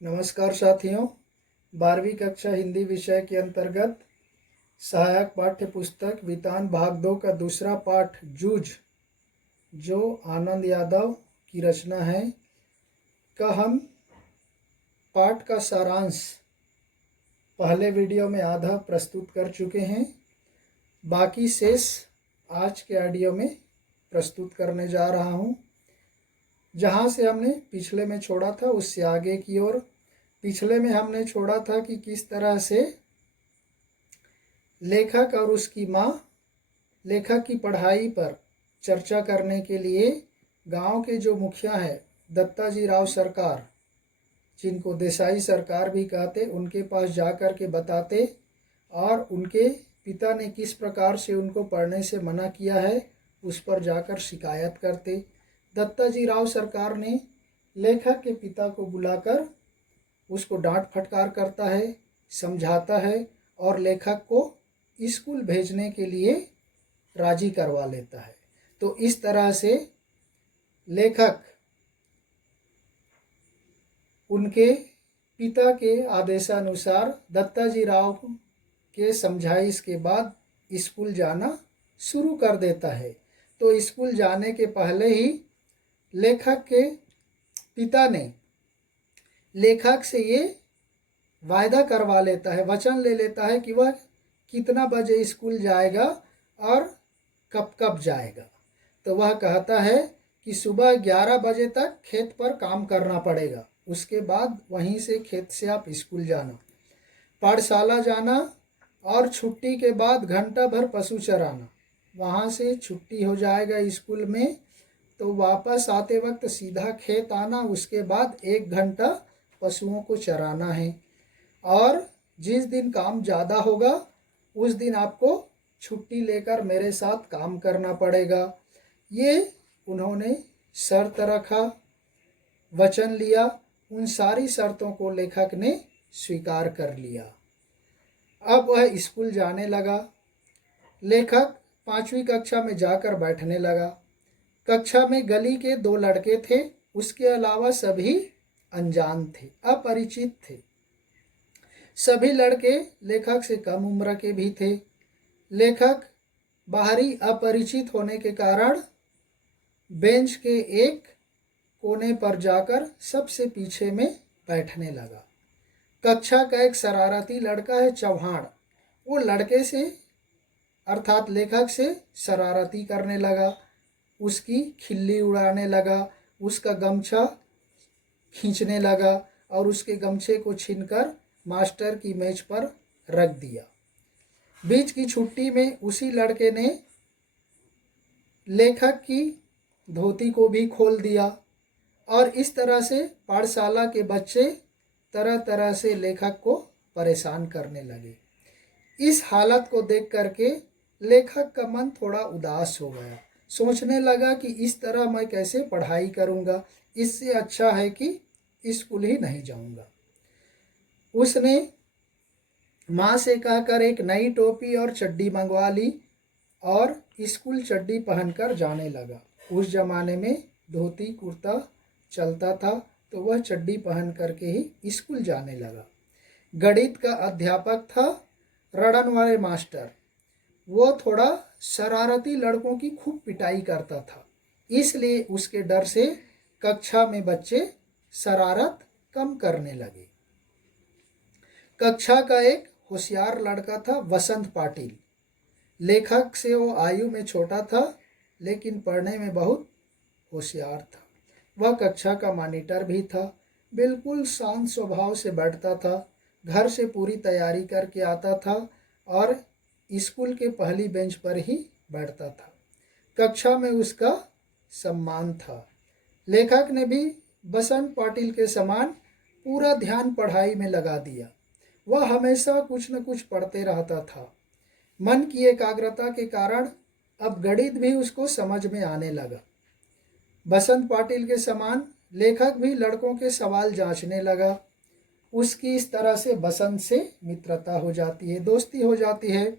नमस्कार साथियों। 12वीं कक्षा हिंदी विषय के अंतर्गत सहायक पाठ्य पुस्तक वितान भाग 2 का दूसरा पाठ जूझ, जो आनंद यादव की रचना है, का हम पाठ का सारांश पहले वीडियो में आधा प्रस्तुत कर चुके हैं। बाकी शेष आज के ऑडियो में प्रस्तुत करने जा रहा हूँ। जहाँ से हमने पिछले में छोड़ा था उससे आगे की ओर। पिछले में हमने छोड़ा था कि किस तरह से लेखक और उसकी माँ लेखक की पढ़ाई पर चर्चा करने के लिए गांव के जो मुखिया हैं दत्ताजी राव सरकार, जिनको देसाई सरकार भी कहते, उनके पास जाकर के बताते और उनके पिता ने किस प्रकार से उनको पढ़ने से मना किया है उस पर जाकर शिकायत करते। दत्ताजी राव सरकार ने लेखक के पिता को बुलाकर उसको डांट फटकार करता है, समझाता है और लेखक को स्कूल भेजने के लिए राजी करवा लेता है। तो इस तरह से लेखक उनके पिता के आदेशानुसार दत्ताजी राव के समझाइश के बाद स्कूल जाना शुरू कर देता है। तो स्कूल जाने के पहले ही लेखक के पिता ने लेखक से ये वायदा करवा लेता है, वचन ले लेता है कि वह कितना बजे स्कूल जाएगा और कब कब जाएगा। तो वह कहता है कि सुबह 11 बजे तक खेत पर काम करना पड़ेगा, उसके बाद वहीं से खेत से आप स्कूल जाना, पाठशाला जाना और छुट्टी के बाद घंटा भर पशु चराना। वहाँ से छुट्टी हो जाएगा स्कूल में तो वापस आते वक्त सीधा खेत आना, उसके बाद 1 घंटा पशुओं को चराना है। और जिस दिन काम ज़्यादा होगा उस दिन आपको छुट्टी लेकर मेरे साथ काम करना पड़ेगा। ये उन्होंने शर्त रखा, वचन लिया। उन सारी शर्तों को लेखक ने स्वीकार कर लिया। अब वह स्कूल जाने लगा। लेखक 5वीं कक्षा में जाकर बैठने लगा। कक्षा में गली के 2 लड़के थे, उसके अलावा सभी अनजान थे, अपरिचित थे। सभी लड़के लेखक से कम उम्र के भी थे। लेखक बाहरी अपरिचित होने के कारण बेंच के एक कोने पर जाकर सबसे पीछे में बैठने लगा। कक्षा का एक शरारती लड़का है चौहान, वो लड़के से अर्थात लेखक से शरारती करने लगा, उसकी खिल्ली उड़ाने लगा, उसका गमछा खींचने लगा और उसके गमछे को छीनकर मास्टर की मेज पर रख दिया। बीच की छुट्टी में उसी लड़के ने लेखक की धोती को भी खोल दिया और इस तरह से पाठशाला के बच्चे तरह तरह से लेखक को परेशान करने लगे। इस हालत को देख करके लेखक का मन थोड़ा उदास हो गया। सोचने लगा कि इस तरह मैं कैसे पढ़ाई करूँगा, इससे अच्छा है कि स्कूल ही नहीं जाऊँगा। उसने माँ से कहकर एक नई टोपी और चड्डी मंगवा ली और स्कूल चड्डी पहनकर जाने लगा। उस जमाने में धोती कुर्ता चलता था तो वह चड्डी पहन करके ही स्कूल जाने लगा। गणित का अध्यापक था रड़न वाले मास्टर, वो थोड़ा शरारती लड़कों की खूब पिटाई करता था, इसलिए उसके डर से कक्षा में बच्चे शरारत कम करने लगे। कक्षा का एक होशियार लड़का था वसंत पाटिल। लेखक से वो आयु में छोटा था लेकिन पढ़ने में बहुत होशियार था। वह कक्षा का मॉनिटर भी था। बिल्कुल शांत स्वभाव से बैठता था, घर से पूरी तैयारी करके आता था और स्कूल के पहली बेंच पर ही बैठता था। कक्षा में उसका सम्मान था। लेखक ने भी बसंत पाटिल के समान पूरा ध्यान पढ़ाई में लगा दिया। वह हमेशा कुछ न कुछ पढ़ते रहता था। मन की एकाग्रता के कारण अब गणित भी उसको समझ में आने लगा। बसंत पाटिल के समान लेखक भी लड़कों के सवाल जांचने लगा। उसकी इस तरह से बसंत से मित्रता हो जाती है, दोस्ती हो जाती है।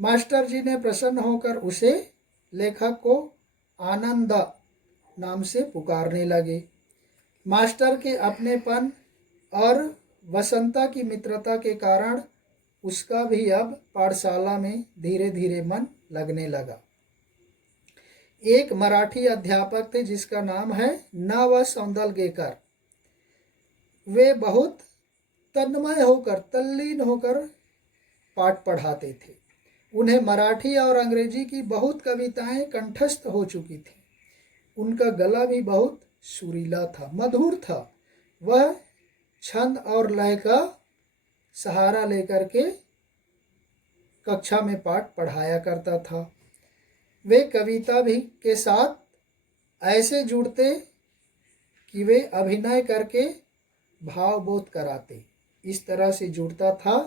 मास्टर जी ने प्रसन्न होकर उसे लेखक को आनंदा नाम से पुकारने लगे। मास्टर के अपनेपन और वसंता की मित्रता के कारण उसका भी अब पाठशाला में धीरे धीरे मन लगने लगा। एक मराठी अध्यापक थे जिसका नाम है न. सौंदलगेकर। वे बहुत तन्मय होकर, तल्लीन होकर पाठ पढ़ाते थे। उन्हें मराठी और अंग्रेजी की बहुत कविताएं कंठस्थ हो चुकी थी। उनका गला भी बहुत सुरीला था, मधुर था। वह छंद और लय का सहारा लेकर के कक्षा में पाठ पढ़ाया करता था। वे कविता भी के साथ ऐसे जुड़ते कि वे अभिनय करके भावबोध कराते। इस तरह से जुड़ता था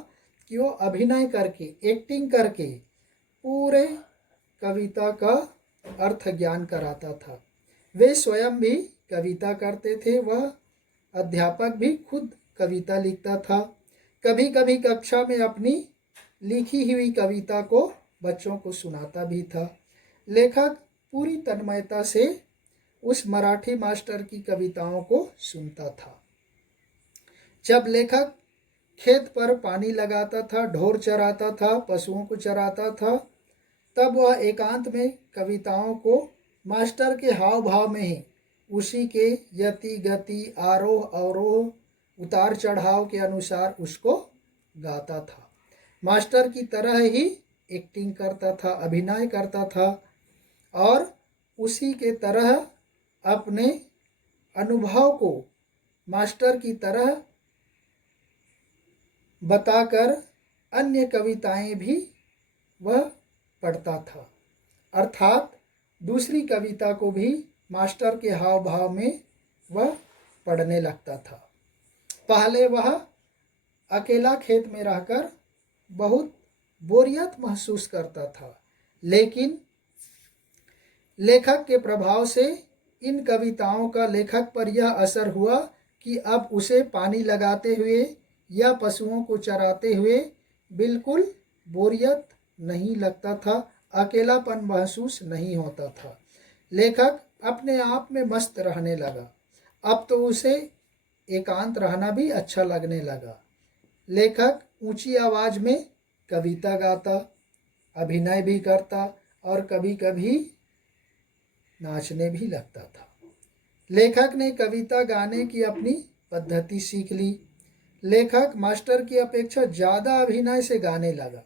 कि वो अभिनय करके, एक्टिंग करके पूरे कविता का अर्थ ज्ञान कराता था। वे स्वयं भी कविता करते थे। वह अध्यापक भी खुद कविता लिखता था। कभी कभी कक्षा में अपनी लिखी हुई कविता को बच्चों को सुनाता भी था। लेखक पूरी तन्मयता से उस मराठी मास्टर की कविताओं को सुनता था। जब लेखक खेत पर पानी लगाता था, ढोर चराता था, पशुओं को चराता था, तब वह एकांत में कविताओं को मास्टर के हाव भाव में ही, उसी के यति गति, आरोह अवरोह, उतार चढ़ाव के अनुसार उसको गाता था। मास्टर की तरह ही एक्टिंग करता था, अभिनय करता था और उसी के तरह अपने अनुभव को मास्टर की तरह बताकर अन्य कविताएं भी वह पढ़ता था। अर्थात दूसरी कविता को भी मास्टर के हाव भाव में वह पढ़ने लगता था। पहले वह अकेला खेत में रहकर बहुत बोरियत महसूस करता था, लेकिन लेखक के प्रभाव से इन कविताओं का लेखक पर यह असर हुआ कि अब उसे पानी लगाते हुए या पशुओं को चराते हुए बिल्कुल बोरियत नहीं लगता था, अकेलापन महसूस नहीं होता था। लेखक अपने आप में मस्त रहने लगा। अब तो उसे एकांत रहना भी अच्छा लगने लगा। लेखक ऊंची आवाज़ में कविता गाता, अभिनय भी करता और कभी कभी नाचने भी लगता था। लेखक ने कविता गाने की अपनी पद्धति सीख ली। लेखक मास्टर की अपेक्षा ज़्यादा अभिनय से गाने लगा।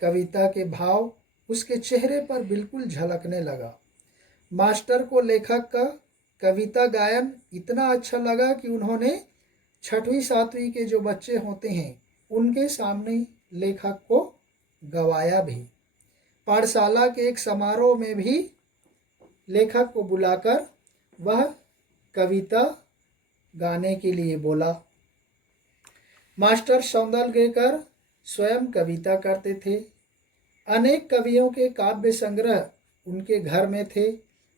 कविता के भाव उसके चेहरे पर बिल्कुल झलकने लगा। मास्टर को लेखक का कविता गायन इतना अच्छा लगा कि उन्होंने 6वीं 7वीं के जो बच्चे होते हैं उनके सामने लेखक को गवाया भी। पाठशाला के एक समारोह में भी लेखक को बुलाकर वह कविता गाने के लिए बोला। मास्टर सौंदलगेकर स्वयं कविता करते थे। अनेक कवियों के काव्य संग्रह उनके घर में थे।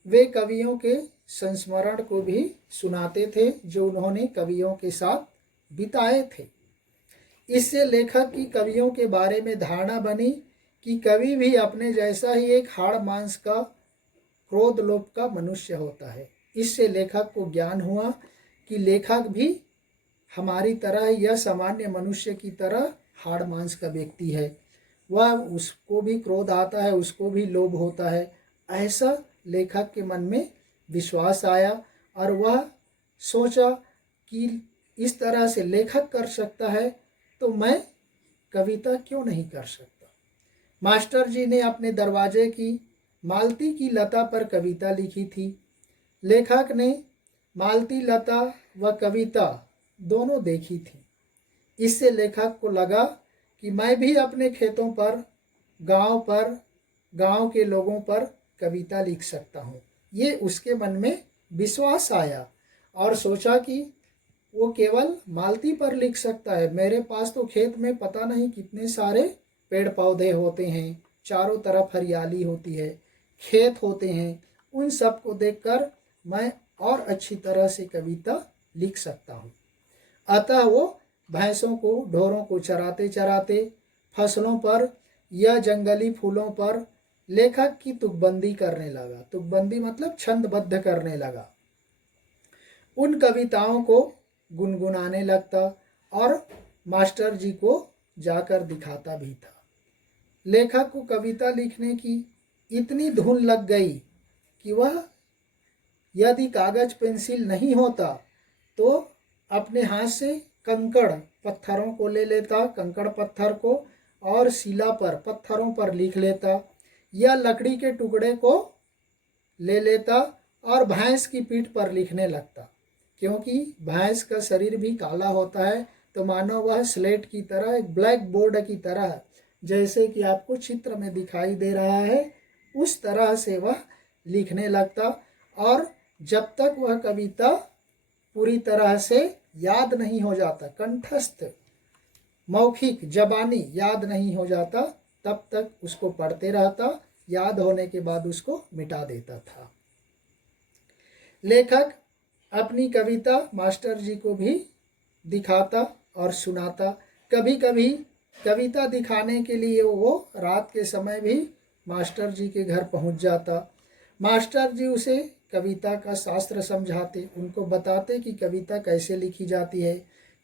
वे कवियों के संस्मरण को भी सुनाते थे जो उन्होंने कवियों के साथ बिताए थे। इससे लेखक की कवियों के बारे में धारणा बनी कि कवि भी अपने जैसा ही एक हाड़ मांस का, क्रोध लोभ का मनुष्य होता है। इससे लेखक को ज्ञान हुआ कि लेखक भी हमारी तरह या सामान्य मनुष्य की तरह हाड़ मांस का व्यक्ति है। वह उसको भी क्रोध आता है, उसको भी लोभ होता है। ऐसा लेखक के मन में विश्वास आया और वह सोचा कि इस तरह से लेखक कर सकता है तो मैं कविता क्यों नहीं कर सकता। मास्टर जी ने अपने दरवाजे की मालती की लता पर कविता लिखी थी। लेखक ने मालती लता व कविता दोनों देखी थी। इससे लेखक को लगा कि मैं भी अपने खेतों पर, गांव के लोगों पर कविता लिख सकता हूँ। ये उसके मन में विश्वास आया और सोचा कि वो केवल मालती पर लिख सकता है। मेरे पास तो खेत में पता नहीं कितने सारे पेड़ पौधे होते हैं, चारों तरफ हरियाली होती है, खेत होते हैं। उन सब को देखकर मैं और अच्छी तरह से कविता लिख सकता हूँ। अतः वो भैंसों को, ढोरों को चराते चराते फसलों पर या जंगली फूलों पर लेखक की तुकबंदी करने लगा। तुकबंदी मतलब छंदबद्ध करने लगा। उन कविताओं को गुनगुनाने लगता और मास्टर जी को जाकर दिखाता भी था। लेखक को कविता लिखने की इतनी धुन लग गई कि वह यदि कागज पेंसिल नहीं होता तो अपने हाथ से कंकड़ पत्थरों को ले लेता, कंकड़ पत्थर को, और शिला पर पत्थरों पर लिख लेता, या लकड़ी के टुकड़े को ले लेता और भैंस की पीठ पर लिखने लगता। क्योंकि भैंस का शरीर भी काला होता है, तो मानो वह स्लेट की तरह, एक ब्लैक बोर्ड की तरह, जैसे कि आपको चित्र में दिखाई दे रहा है, उस तरह से वह लिखने लगता। और जब तक वह कविता पूरी तरह से याद नहीं हो जाता, कंठस्थ मौखिक जबानी याद नहीं हो जाता, तब तक उसको पढ़ते रहता। याद होने के बाद उसको मिटा देता था। लेखक अपनी कविता मास्टर जी को भी दिखाता और सुनाता। कभी कभी कविता दिखाने के लिए वो रात के समय भी मास्टर जी के घर पहुंच जाता। मास्टर जी उसे कविता का शास्त्र समझाते, उनको बताते कि कविता कैसे लिखी जाती है,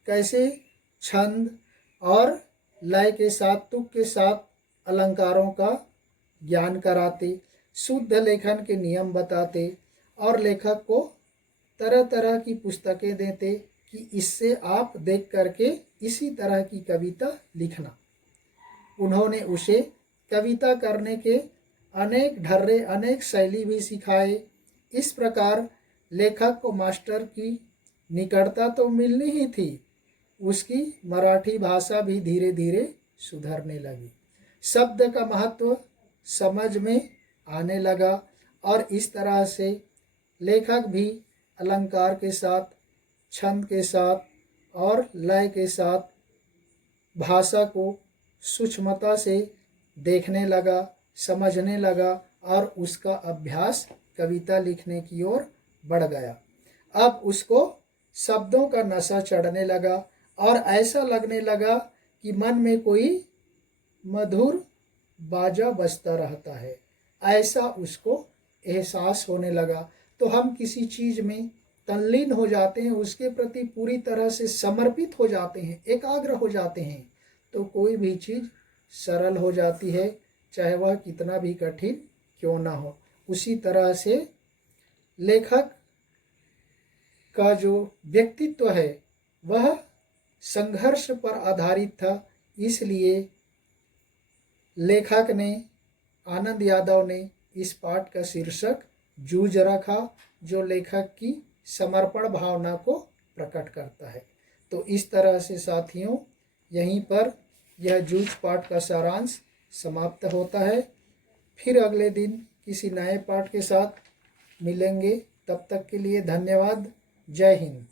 कैसे छंद और लय के साथ, तुक के साथ अलंकारों का ज्ञान कराते, शुद्ध लेखन के नियम बताते और लेखक को तरह तरह की पुस्तकें देते कि इससे आप देख करके इसी तरह की कविता लिखना। उन्होंने उसे कविता करने के अनेक ढर्रे, अनेक शैली भी सिखाए। इस प्रकार लेखक को मास्टर की निकटता तो मिलनी ही थी, उसकी मराठी भाषा भी धीरे धीरे सुधरने लगी, शब्द का महत्व समझ में आने लगा और इस तरह से लेखक भी अलंकार के साथ, छंद के साथ और लय के साथ भाषा को सूक्ष्मता से देखने लगा, समझने लगा और उसका अभ्यास कविता लिखने की ओर बढ़ गया। अब उसको शब्दों का नशा चढ़ने लगा और ऐसा लगने लगा कि मन में कोई मधुर बाजा बजता रहता है, ऐसा उसको एहसास होने लगा। तो हम किसी चीज़ में तल्लीन हो जाते हैं, उसके प्रति पूरी तरह से समर्पित हो जाते हैं, एकाग्र हो जाते हैं, तो कोई भी चीज़ सरल हो जाती है, चाहे वह कितना भी कठिन क्यों ना हो। उसी तरह से लेखक का जो व्यक्तित्व है वह संघर्ष पर आधारित था। इसलिए लेखक ने, आनंद यादव ने, इस पाठ का शीर्षक जूझ रखा, जो लेखक की समर्पण भावना को प्रकट करता है। तो इस तरह से साथियों, यहीं पर यह जूझ पाठ का सारांश समाप्त होता है। फिर अगले दिन किसी नए पाठ के साथ मिलेंगे। तब तक के लिए धन्यवाद। जय हिंद।